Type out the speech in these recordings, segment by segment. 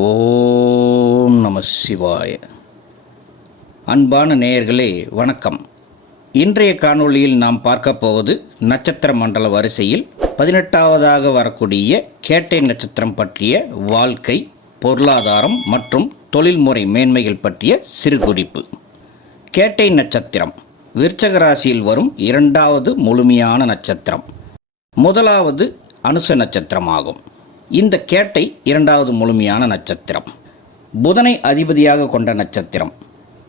ஓம் நம சிவாய. அன்பான நேயர்களே வணக்கம். இன்றைய காணொளியில் நாம் பார்க்க போவது நட்சத்திர மண்டல வரிசையில் 18வதாக வரக்கூடிய கேட்டை நட்சத்திரம் பற்றிய வாழ்க்கை, பொருளாதாரம் மற்றும் தொழில்முறை மேன்மைகள் பற்றிய சிறு குறிப்பு. கேட்டை நட்சத்திரம் விருச்சக ராசியில் வரும் இரண்டாவது முழுமையான நட்சத்திரம். முதலாவது அனுச நட்சத்திரமாகும். இந்த கேட்டை இரண்டாவது முழுமையான நட்சத்திரம். புதனை அதிபதியாக கொண்ட நட்சத்திரம்.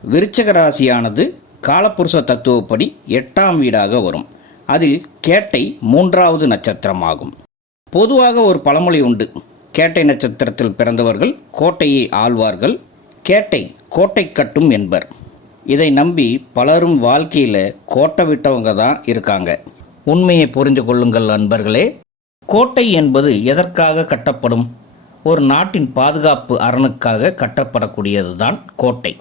விருச்சக ராசியானது காலபுருஷ தத்துவப்படி 8ஆம் வீடாக வரும். அதில் கேட்டை மூன்றாவது நட்சத்திரமாகும். பொதுவாக ஒரு பழமொழி உண்டு. கேட்டை நட்சத்திரத்தில் பிறந்தவர்கள் கோட்டையை ஆள்வார்கள், கேட்டை கோட்டை கட்டும் என்பர். இதை நம்பி பலரும் வாழ்க்கையில் கோட்டை விட்டவங்க தான் இருக்காங்க. உண்மையை புரிந்து கொள்ளுங்கள் நண்பர்களே. கோட்டை என்பது எதற்காக கட்டப்படும்? ஒரு நாட்டின் பாதுகாப்பு அரணுக்காக கட்டப்படக்கூடியது தான் கோட்டை.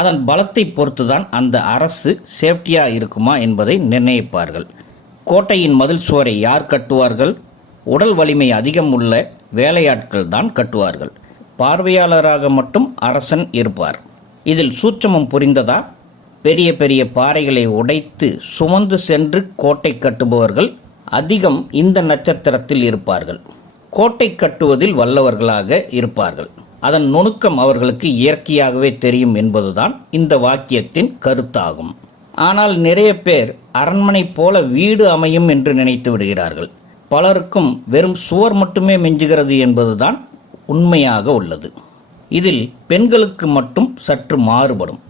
அதன் பலத்தை பொறுத்து தான் அந்த அரசு சேஃப்டியாக இருக்குமா என்பதை நிர்ணயிப்பார்கள். கோட்டையின் மதில் சுவரை யார் கட்டுவார்கள்? உடல் வலிமை அதிகம் உள்ள வேலையாட்கள் தான் கட்டுவார்கள். பார்வையாளராக மட்டும் அரசன் இருப்பார். இதில் சூட்சமம் புரிந்ததா? பெரிய பெரிய பாறைகளை உடைத்து சுமந்து சென்று கோட்டை கட்டுபவர்கள் அதிகம் இந்த நட்சத்திரத்தில் இருப்பார்கள். கோட்டை கட்டுவதில் வல்லவர்களாக இருப்பார்கள். அதன் நுணுக்கம் அவர்களுக்கு இயற்கையாகவே தெரியும் என்பதுதான் இந்த வாக்கியத்தின் கருத்தாகும். ஆனால் நிறைய பேர் அரண்மனை போல வீடு அமையும் என்று நினைத்து விடுகிறார்கள். பலருக்கும் வெறும் சுவர் மட்டுமே மிஞ்சுகிறது என்பதுதான் உண்மையாக உள்ளது. இதில் பெண்களுக்கு மட்டும் சற்று மாறுபடும்.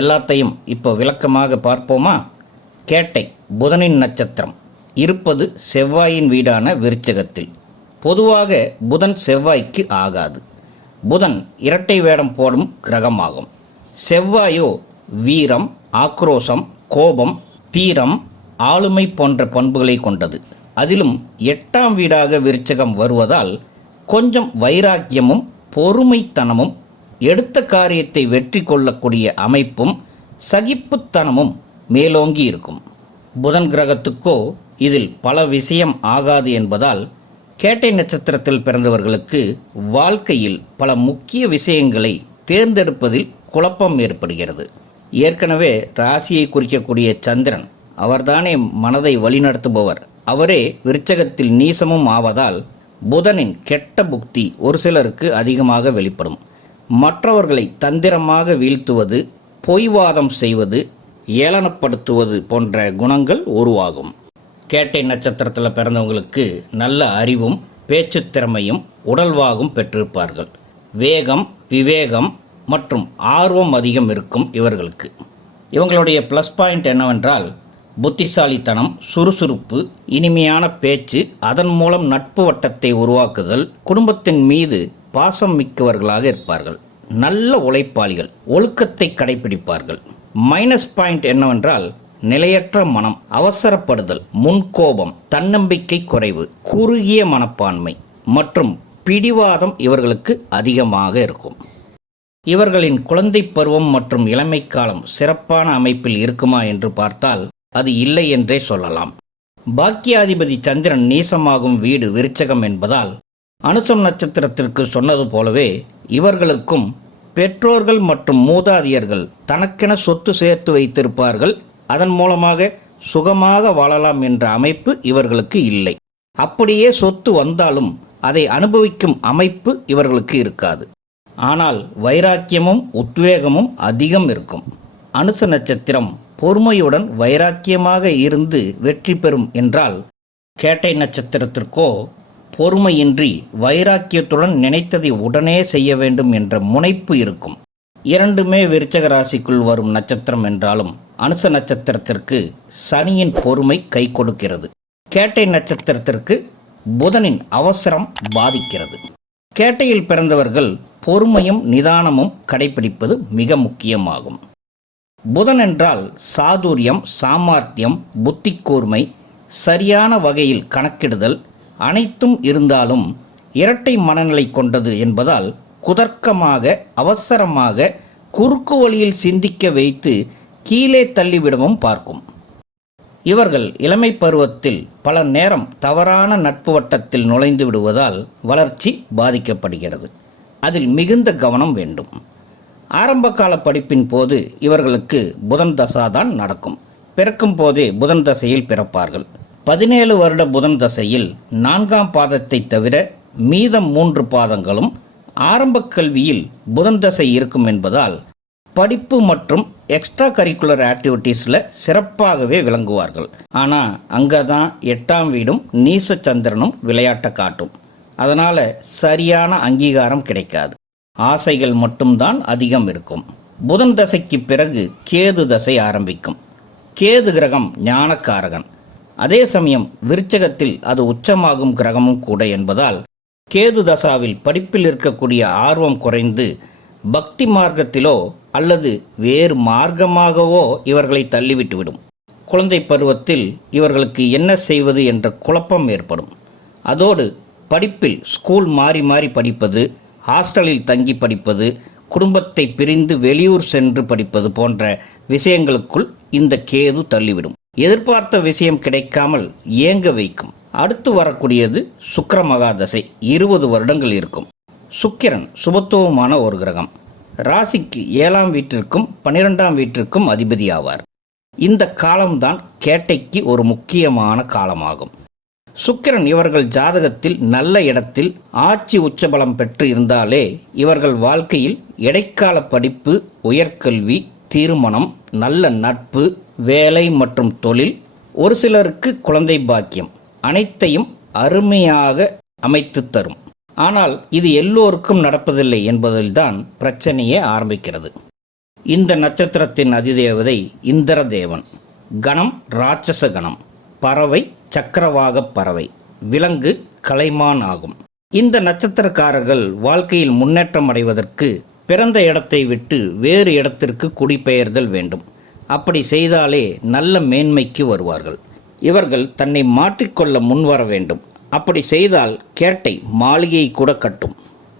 எல்லாத்தையும் இப்போ விளக்கமாக பார்ப்போமா? கேட்டை புதனின் நட்சத்திரம். இருப்பது செவ்வாயின் வீடான விருச்சகத்தில். பொதுவாக புதன் செவ்வாய்க்கு ஆகாது. புதன் இரட்டை வேடம் போடும் கிரகமாகும். செவ்வாயோ வீரம், ஆக்ரோஷம், கோபம், தீரம், ஆளுமை போன்ற பண்புகளை கொண்டது. அதிலும் 8ஆம் வீடாக விருச்சகம் வருவதால் கொஞ்சம் வைராக்கியமும் பொறுமைத்தனமும், எடுத்த காரியத்தை வெற்றி கொள்ளக்கூடிய அமைப்பும் சகிப்புத்தனமும் மேலோங்கி இருக்கும். புதன் கிரகத்துக்கோ இதில் பல விஷயம் ஆகாது என்பதால் கேட்டை நட்சத்திரத்தில் பிறந்தவர்களுக்கு வாழ்க்கையில் பல முக்கிய விஷயங்களை தேர்ந்தெடுப்பதில் குழப்பம் ஏற்படுகிறது. ஏற்கனவே ராசியை குறிக்கக்கூடிய சந்திரன், அவர்தானே மனதை வழிநடத்துபவர். அவரே விருச்சகத்தில் நீசமும் ஆவதால் புதனின் கெட்ட புக்தி ஒரு சிலருக்கு அதிகமாக வெளிப்படும். மற்றவர்களை தந்திரமாக வீழ்த்துவது, பொய்வாதம் செய்வது, ஏளனப்படுத்துவது போன்ற குணங்கள் உருவாகும். கேட்டை நட்சத்திரத்தில் பிறந்தவங்களுக்கு நல்ல அறிவும் பேச்சு திறமையும் உடல்வாகும் பெற்றிருப்பார்கள். வேகம், விவேகம் மற்றும் ஆர்வம் அதிகம் இருக்கும் இவர்களுக்கு. இவங்களுடைய ப்ளஸ் பாயிண்ட் என்னவென்றால் புத்திசாலித்தனம், சுறுசுறுப்பு, இனிமையான பேச்சு, அதன் மூலம் நட்பு வட்டத்தை உருவாக்குதல், குடும்பத்தின் மீது பாசம் மிக்கவர்களாக இருப்பார்கள். நல்ல உழைப்பாளிகள், ஒழுக்கத்தை கடைபிடிப்பார்கள். மைனஸ் பாயிண்ட் என்னவென்றால் நிலையற்ற மனம், அவசரப்படுதல், முன்கோபம், தன்னம்பிக்கை குறைவு, குறுகிய மனப்பான்மை மற்றும் பிடிவாதம் இவர்களுக்கு அதிகமாக இருக்கும். இவர்களின் குழந்தை பருவம் மற்றும் இளமை காலம் சிறப்பான அமைப்பில் இருக்குமா என்று பார்த்தால் அது இல்லை என்றே சொல்லலாம். பாக்கியாதிபதி சந்திரன் நீசமாகும் வீடு விருச்சகம் என்பதால் அனுசம் நட்சத்திரத்திற்கு சொன்னது போலவே இவர்களுக்கும் பெற்றோர்கள் மற்றும் மூதாதையர்கள் தனக்கென சொத்து சேர்த்து வைத்திருப்பார்கள். அதன் மூலமாக சுகமாக வாழலாம் என்ற அமைப்பு இவர்களுக்கு இல்லை. அப்படியே சொத்து வந்தாலும் அதை அனுபவிக்கும் அமைப்பு இவர்களுக்கு இருக்காது. ஆனால் வைராக்கியமும் உத்வேகமும் அதிகம் இருக்கும். அனுச நட்சத்திரம் பொறுமையுடன் வைராக்கியமாக இருந்து வெற்றி பெறும் என்றால், கேட்டை நட்சத்திரத்திற்கோ பொறுமையின்றி வைராக்கியத்துடன் நினைத்ததை உடனே செய்ய வேண்டும் என்ற முனைப்பு இருக்கும். இரண்டுமே விருச்சக ராசிக்குள் வரும் நட்சத்திரம் என்றாலும் அனுச நட்சத்திரத்திற்கு சனியின் பொறுமை கை கொடுக்கிறது. கேட்டை நட்சத்திரத்திற்கு புதனின் அவசரம் பாதிக்கிறது. கேட்டையில் பிறந்தவர்கள் பொறுமையும் நிதானமும் கடைபிடிப்பது மிக முக்கியமாகும். புதன் என்றால் சாதுரியம், சாமர்த்தியம், புத்தி கூர்மை, சரியான வகையில் கணக்கிடுதல் அனைத்தும் இருந்தாலும் இரட்டை மனநிலை கொண்டது என்பதால் குதர்க்கமாக, அவசரமாக, குறுக்கு வழியில் சிந்திக்க வைத்து கீழே தள்ளிவிடவும் பார்க்கும். இவர்கள் இளமை பருவத்தில் பல நேரம் தவறான நட்பு வட்டத்தில் நுழைந்து விடுவதால் வளர்ச்சி பாதிக்கப்படுகிறது. அதில் மிகுந்த கவனம் வேண்டும். ஆரம்பகால படிப்பின் போது இவர்களுக்கு புதன் தசாதான் நடக்கும். பிறக்கும் போதே புதன் தசையில் பிறப்பார்கள். 17 வருட புதன் தசையில் 4ஆம் பாதத்தை தவிர மீதம் 3 பாதங்களும் ஆரம்ப கல்வியில் புதன் தசை இருக்கும் என்பதால் படிப்பு மற்றும் எக்ஸ்ட்ரா கரிக்குலர் ஆக்டிவிட்டீஸில் சிறப்பாகவே விளங்குவார்கள். ஆனால் அங்கே தான் 8ஆம் வீடும் நீச சந்திரனும் விளையாட்டை காட்டும். அதனால் சரியான அங்கீகாரம் கிடைக்காது. ஆசைகள் மட்டும்தான் அதிகம் இருக்கும். புதன் தசைக்கு பிறகு கேது தசை ஆரம்பிக்கும். கேது கிரகம் ஞானக்காரகன். அதே சமயம் விருச்சகத்தில் அது உச்சமாகும் கிரகமும் கூட என்பதால் கேது தசாவில் படிப்பில் இருக்கக்கூடிய ஆர்வம் குறைந்து பக்தி மார்க்கத்திலோ அல்லது வேறு மார்க்கமாகவோ இவர்களை தள்ளிவிட்டுவிடும். குழந்தை பருவத்தில் இவர்களுக்கு என்ன செய்வது என்ற குழப்பம் ஏற்படும். அதோடு படிப்பில் ஸ்கூல் மாறி மாறி படிப்பது, ஹாஸ்டலில் தங்கி படிப்பது, குடும்பத்தை பிரிந்து வெளியூர் சென்று படிப்பது போன்ற விஷயங்களுக்குள் இந்த கேது தள்ளிவிடும். எதிர்பார்த்த விஷயம் கிடைக்காமல் ஏங்க வைக்கும். அடுத்து வரக்கூடியது சுக்கிர மகாதசை. 20 வருடங்கள் இருக்கும். சுக்கிரன் சுபத்துவமான ஒரு கிரகம். ராசிக்கு 7ஆம் வீட்டிற்கும் 12ஆம் வீட்டிற்கும் அதிபதி ஆவார். இந்த காலம்தான் கேட்டைக்கு ஒரு முக்கியமான காலமாகும். சுக்கிரன் இவர்கள் ஜாதகத்தில் நல்ல இடத்தில் ஆட்சி உச்சபலம் பெற்று இருந்தாலே இவர்கள் வாழ்க்கையில் இடைக்கால படிப்பு, உயர்கல்வி, திருமணம், நல்ல நட்பு, வேலை மற்றும் தொழில், ஒரு சிலருக்கு குழந்தை பாக்கியம் அனைத்தையும் அருமையாக அமைத்து தரும். ஆனால் இது எல்லோருக்கும் நடப்பதில்லை என்பதில்தான் பிரச்சனையே ஆரம்பிக்கிறது. இந்த நட்சத்திரத்தின் அதிதேவதை இந்திர தேவன். கணம் ராட்சச கணம். பறவை சக்கரவாக பறவை. விலங்கு கலைமான் ஆகும். இந்த நட்சத்திரக்காரர்கள் வாழ்க்கையில் முன்னேற்றம் அடைவதற்கு பிறந்த இடத்தை விட்டு வேறு இடத்திற்கு குடிபெயர்தல் வேண்டும். அப்படி செய்தாலே நல்ல மேன்மைக்கு வருவார்கள். இவர்கள் தன்னை மாற்றிக்கொள்ள முன்வர வேண்டும். அப்படி செய்தால் கேட்டை மாளிகையை கூட கட்டும்.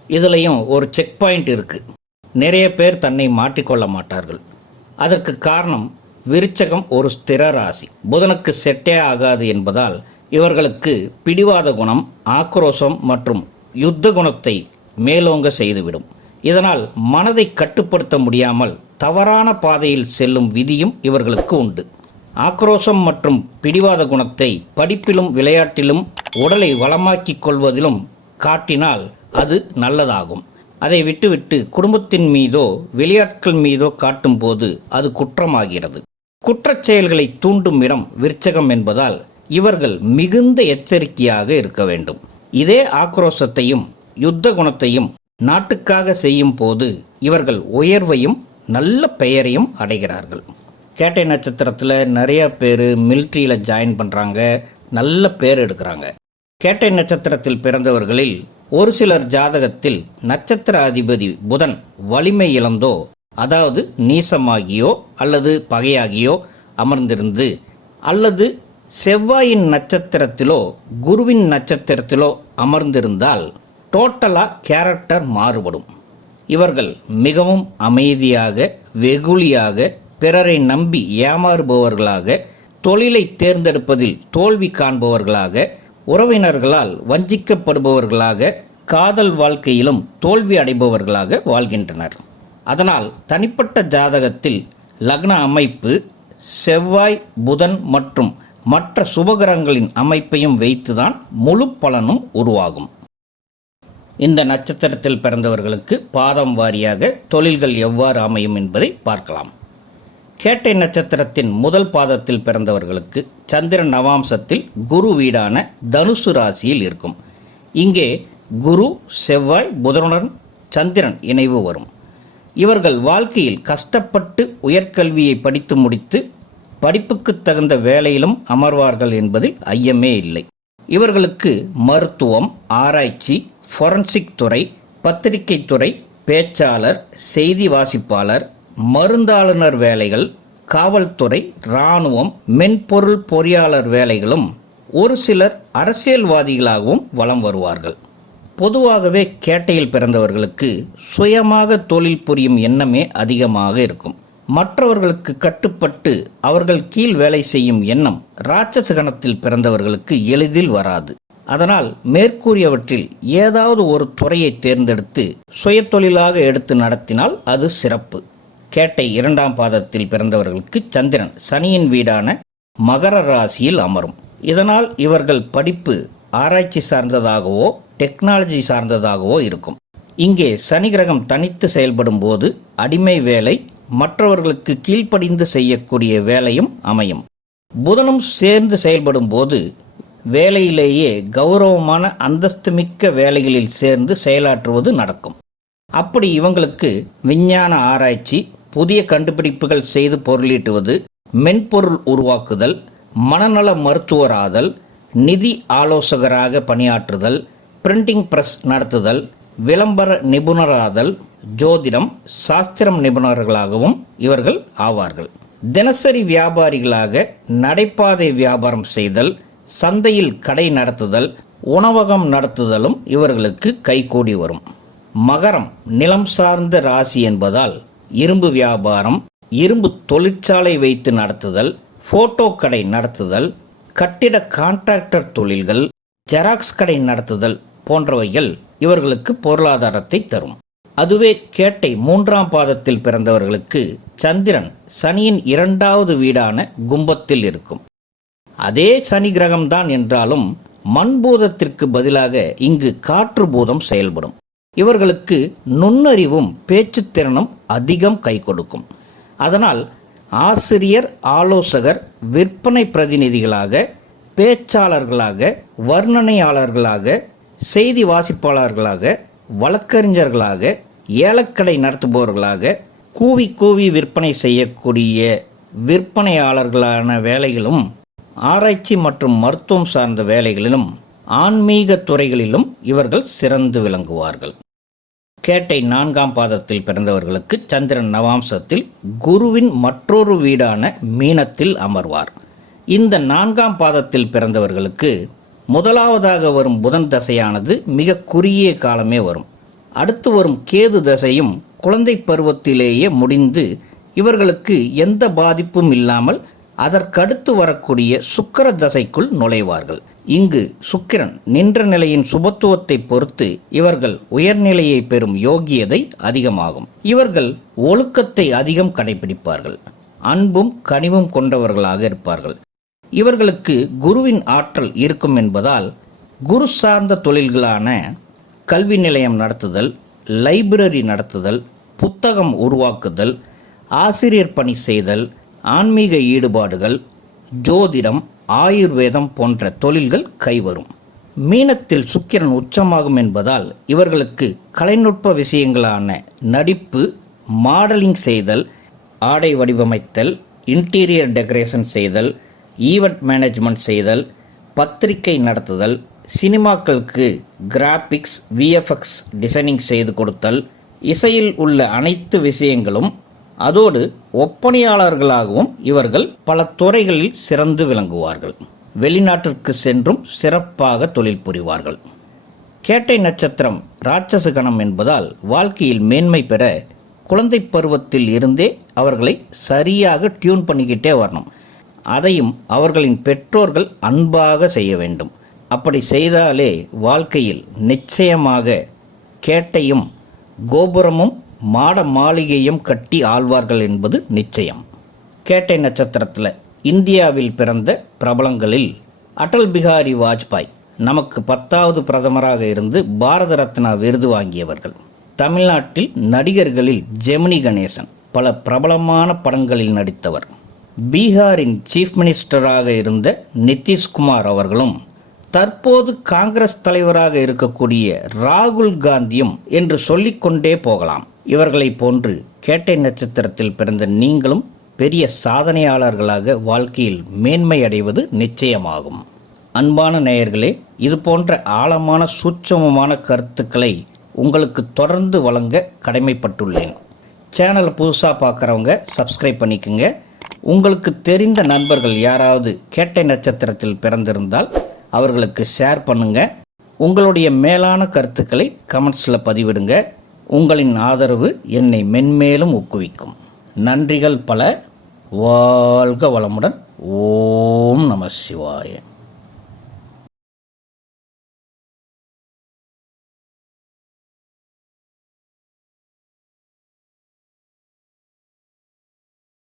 இதுலேயும் ஒரு செக் பாயிண்ட் இருக்குது. நிறைய பேர் தன்னை மாற்றிக்கொள்ள மாட்டார்கள். அதற்கு காரணம் விருச்சகம் ஒரு ஸ்திர ராசி. புதனுக்கு செட்டே ஆகாது என்பதால் இவர்களுக்கு பிடிவாத குணம், ஆக்ரோஷம் மற்றும் யுத்த குணத்தை மேலோங்க செய்துவிடும். இதனால் மனதை கட்டுப்படுத்த முடியாமல் தவறான பாதையில் செல்லும் விதியும் இவர்களுக்கு உண்டு. ஆக்ரோஷம் மற்றும் பிடிவாத குணத்தை படிப்பிலும் விளையாட்டிலும் உடலை வளமாக்கிக் கொள்வதிலும் காட்டினால் அது நல்லதாகும். அதை விட்டுவிட்டு குடும்பத்தின் மீதோ விளையாட்கள் மீதோ காட்டும் போது அது குற்றமாகிறது. குற்றச் செயல்களை தூண்டும் இடம் விருச்சகம் என்பதால் இவர்கள் மிகுந்த எச்சரிக்கையாக இருக்க வேண்டும். இதே ஆக்ரோஷத்தையும் யுத்த குணத்தையும் நாட்டுக்காக செய்யும் போது இவர்கள் உயர்வையும் நல்ல பெயரையும் அடைகிறார்கள். கேட்டை நட்சத்திரத்தில் நிறைய பேர் மிலிட்ரியில் ஜாயின் பண்ணுறாங்க, நல்ல பேர் எடுக்கிறாங்க. கேட்டை நட்சத்திரத்தில் பிறந்தவர்களில் ஒரு சிலர் ஜாதகத்தில் நட்சத்திர அதிபதி புதன் வலிமை இழந்தோ, அதாவது நீசமாகியோ அல்லது பகையாகியோ அமர்ந்திருந்து, அல்லது செவ்வாயின் நட்சத்திரத்திலோ குருவின் நட்சத்திரத்திலோ அமர்ந்திருந்தால் டோட்டலாக கேரக்டர் மாறுபடும். இவர்கள் மிகவும் அமைதியாக, வெகுளியாக, பிறரை நம்பி ஏமாறுபவர்களாக, தொழிலை தேர்ந்தெடுப்பதில் தோல்வி காண்பவர்களாக, உறவினர்களால் வஞ்சிக்கப்படுபவர்களாக, காதல் வாழ்க்கையிலும் தோல்வி அடைபவர்களாக வாழ்கின்றனர். அதனால் தனிப்பட்ட ஜாதகத்தில் லக்ன அமைப்பு, செவ்வாய், புதன் மற்றும் மற்ற சுபகிரகங்களின் அமைப்பையும் வைத்துதான் முழு பலனும் உருவாகும். இந்த நட்சத்திரத்தில் பிறந்தவர்களுக்கு பாதம் வாரியாக தொழில்கள் எவ்வாறு அமையும் என்பதை பார்க்கலாம். கேட்டை நட்சத்திரத்தின் முதல் பாதத்தில் பிறந்தவர்களுக்கு சந்திரன் நவாம்சத்தில் குரு வீடான தனுசு ராசியில் இருக்கும். இங்கே குரு, செவ்வாய், புதனுடன் சந்திரன் இணைவு வரும். இவர்கள் வாழ்க்கையில் கஷ்டப்பட்டு உயர்கல்வியை படித்து முடித்து படிப்புக்கு தகுந்த வேலையிலும் அமர்வார்கள் என்பதில் ஐயமே இல்லை. இவர்களுக்கு மருத்துவம், ஆராய்ச்சி, ஃபொரன்சிக் துறை, பத்திரிகை துறை, பேச்சாளர், செய்தி வாசிப்பாளர், மருந்தாளுநர் வேலைகள், காவல்துறை, இராணுவம், மென்பொருள் பொறியாளர் வேலைகளும், ஒரு சிலர் அரசியல்வாதிகளாகவும் வலம் வருவார்கள். பொதுவாகவே கேட்டையில் பிறந்தவர்களுக்கு சுயமாக தொழில் புரியும் எண்ணமே அதிகமாக இருக்கும். மற்றவர்களுக்கு கட்டுப்பட்டு அவர்கள் கீழ் வேலை செய்யும் எண்ணம் ராட்சச கணத்தில் பிறந்தவர்களுக்கு எளிதில் வராது. அதனால் மேற்கூறியவற்றில் ஏதாவது ஒரு துறையை தேர்ந்தெடுத்து சுயதொழிலாக எடுத்து நடத்தினால் அது சிறப்பு. கேட்டை 2ஆம் பாதத்தில் பிறந்தவர்களுக்கு சந்திரன் சனியின் வீடான மகர ராசியில் அமரும். இதனால் இவர்கள் படிப்பு ஆராய்ச்சி சார்ந்ததாகவோ டெக்னாலஜி சார்ந்ததாகவோ இருக்கும். இங்கே சனி கிரகம் தனித்து செயல்படும் போது அடிமை வேலை, மற்றவர்களுக்கு கீழ்ப்படிந்து செய்யக்கூடிய வேலையும் அமையும். புதனும் சேர்ந்து செயல்படும் போது வேலையிலேயே கௌரவமான அந்தஸ்துமிக்க வேலைகளில் சேர்ந்து செயலாற்றுவது நடக்கும். அப்படி இவங்களுக்கு விஞ்ஞான ஆராய்ச்சி, புதிய கண்டுபிடிப்புகள் செய்து பொருளீட்டுவது, மென்பொருள் உருவாக்குதல், மனநல மருத்துவராதல், நிதி ஆலோசகராக பணியாற்றுதல், பிரிண்டிங் பிரஸ் நடத்துதல், விளம்பர நிபுணராதல், ஜோதிடம், சாஸ்திரம் நிபுணர்களாகவும் இவர்கள் ஆவார்கள். தினசரி வியாபாரிகளாக நடைபாதை வியாபாரம் செய்தல், சந்தையில் கடை நடத்துதல், உணவகம் நடத்துதலும் இவர்களுக்கு கைகூடி வரும். மகரம் நிலம் சார்ந்த ராசி என்பதால் இரும்பு வியாபாரம், இரும்பு தொழிற்சாலை வைத்து நடத்துதல், போட்டோ கடை நடத்துதல், கட்டிட கான்ட்ராக்டர் தொழில்கள், ஜெராக்ஸ் கடை நடத்துதல் போன்றவைகள் இவர்களுக்கு பொருளாதாரத்தை தரும். அதுவே கேட்டை 3ஆம் பாதத்தில் பிறந்தவர்களுக்கு சந்திரன் சனியின் 2வது வீடான கும்பத்தில் இருக்கும். அதே சனி கிரகம்தான் என்றாலும் மண்பூதத்திற்கு பதிலாக இங்கு காற்று பூதம் செயல்படும். இவர்களுக்கு நுண்ணறிவும் பேச்சுத்திறனும் அதிகம் கை கொடுக்கும். அதனால் ஆசிரியர், ஆலோசகர், விற்பனை பிரதிநிதிகளாக, பேச்சாளர்களாக, வர்ணனையாளர்களாக, செய்தி வாசிப்பாளர்களாக, வழக்கறிஞர்களாக, ஏலக்கடை நடத்துபவர்களாக, கூவி கூவி விற்பனை செய்யக்கூடிய விற்பனையாளர்களான வேலைகளும், ஆராய்ச்சி மற்றும் மருத்துவம் சார்ந்த வேலைகளிலும், ஆன்மீக துறைகளிலும் இவர்கள் சிறந்து விளங்குவார்கள். கேட்டை 4ஆம் பாதத்தில் பிறந்தவர்களுக்கு சந்திரன் நவாம்சத்தில் குருவின் மற்றொரு வீடான மீனத்தில் அமர்வார். இந்த 4ஆம் பாதத்தில் பிறந்தவர்களுக்கு முதலாவதாக வரும் புதன் தசையானது மிக குறுகிய காலமே வரும். அடுத்து வரும் கேது தசையும் குழந்தை பருவத்திலேயே முடிந்து இவர்களுக்கு எந்த பாதிப்பும் இல்லாமல் அதற்கடுத்து வரக்கூடிய சுக்கிர தசைக்குள் நுழைவார்கள். இங்கு சுக்கிரன் நின்ற நிலையின் சுபத்துவத்தை பொறுத்து இவர்கள் உயர்நிலையை பெறும் யோகியதை அதிகமாகும். இவர்கள் ஒழுக்கத்தை அதிகம் கடைபிடிப்பார்கள். அன்பும் கனிவும் கொண்டவர்களாக இருப்பார்கள். இவர்களுக்கு குருவின் ஆற்றல் இருக்கும் என்பதால் குரு சார்ந்த தொழில்களான கல்வி நிலையம் நடத்துதல், லைப்ரரி நடத்துதல், புத்தகம் உருவாக்குதல், ஆசிரியர் பணி செய்தல், ஆன்மீக ஈடுபாடுகள், ஜோதிடம், ஆயுர்வேதம் போன்ற தொழில்கள் கைவரும். மீனத்தில் சுக்கிரன் உச்சமாகும் என்பதால் இவர்களுக்கு கலைநுட்ப விஷயங்களான நடிப்பு, மாடலிங் செய்தல், ஆடை வடிவமைத்தல், இன்டீரியர் டெக்கரேஷன் செய்தல், ஈவெண்ட் மேனேஜ்மெண்ட் செய்தல், பத்திரிகை நடத்துதல், சினிமாக்களுக்கு கிராபிக்ஸ், விஎஃப்எக்ஸ் டிசைனிங் செய்து கொடுத்தல், இசையில் உள்ள அனைத்து விஷயங்களும், அதோடு ஒப்பனையாளர்களாகவும் இவர்கள் பல துறைகளில் சிறந்து விளங்குவார்கள். வெளிநாட்டிற்கு சென்றும் சிறப்பாக தொழில் புரிவார்கள். கேட்டை நட்சத்திரம் ராட்சச கணம் என்பதால் வாழ்க்கையில் மேன்மை பெற குழந்தை பருவத்தில் இருந்தே அவர்களை சரியாக டியூன் பண்ணிக்கிட்டே வரணும். அதையும் அவர்களின் பெற்றோர்கள் அன்பாக செய்ய வேண்டும். அப்படி செய்தாலே வாழ்க்கையில் நிச்சயமாக கேட்டையும் கோபுரமும் மாட மாளிகையும் கட்டி ஆழ்வார்கள் என்பது நிச்சயம். கேட்டை நட்சத்திரத்தில் இந்தியாவில் பிறந்த பிரபலங்களில் அடல் பிகாரி வாஜ்பாய் நமக்கு 10வது பிரதமராக இருந்து பாரத ரத்னா விருது வாங்கியவர்கள். தமிழ்நாட்டில் நடிகர்களில் ஜெமினி கணேசன் பல பிரபலமான படங்களில் நடித்தவர். பீகாரின் சீஃப் மினிஸ்டராக இருந்த நிதிஷ்குமார் அவர்களும், தற்போது காங்கிரஸ் தலைவராக இருக்கக்கூடிய ராகுல் காந்தியும் என்று சொல்லிக்கொண்டே போகலாம். இவர்களை போன்று கேட்டை நட்சத்திரத்தில் பிறந்த நீங்களும் பெரிய சாதனையாளர்களாக வாழ்க்கையில் மேன்மை அடைவது நிச்சயமாகும். அன்பான நேயர்களே, இது போன்ற ஆழமான சூட்சமமான கருத்துக்களை உங்களுக்கு தொடர்ந்து வழங்க கடமைப்பட்டுள்ளேன். சேனலை புதுசாக பார்க்குறவங்க சப்ஸ்கிரைப் பண்ணிக்கோங்க. உங்களுக்கு தெரிந்த நண்பர்கள் யாராவது கேட்டை நட்சத்திரத்தில் பிறந்திருந்தால் அவர்களுக்கு ஷேர் பண்ணுங்கள். உங்களுடைய மேலான கருத்துக்களை கமெண்ட்ஸில் பதிவிடுங்க. உங்களின் ஆதரவு என்னை மென்மேலும் ஊக்குவிக்கும். நன்றிகள் பல. வாழ்க வளமுடன். ஓம் நம சிவாய.